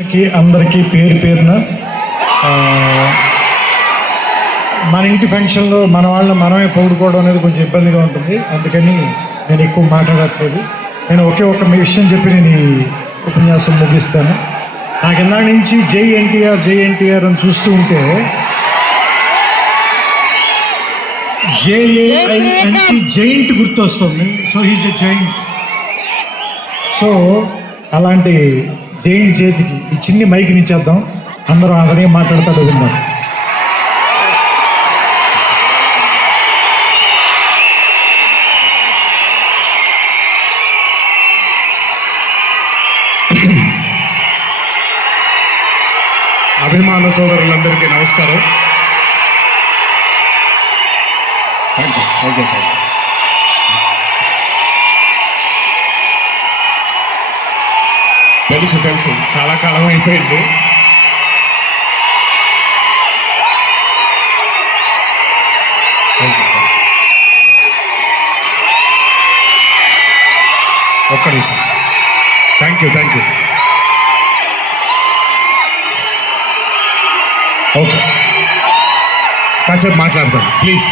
అందరికీ పేరు పేరున మన ఇంటి ఫంక్షన్లో మన వాళ్ళని మనమే పొగుడుకోవడం అనేది కొంచెం ఇబ్బందిగా ఉంటుంది. అందుకని నేను ఎక్కువ మాట్లాడట్లేదు. నేను ఒకే ఒక్క విషయం చెప్పి నేను ఈ ఉపన్యాసం ముగిస్తాను. నాకు ఇందాక నుంచి జై ఎన్టీఆర్ అని చూస్తూ ఉంటే JAINT జైంట్ గుర్తొస్తుంది. So he's a giant. So అలాంటి జైంట్ చేతికి ఈ చిన్ని మైక్ని ఇచ్చేద్దాం. అందరూ అతనే మాట్లాడతాడు, విందాం. అభిమాన సోదరులందరికీ నమస్కారం. తెలుసు చాలా కాలం అయిపోయింది. ఒక్క నిమిషం. Thank you. ఓకే, కాసేపు మాట్లాడతాను ప్లీజ్.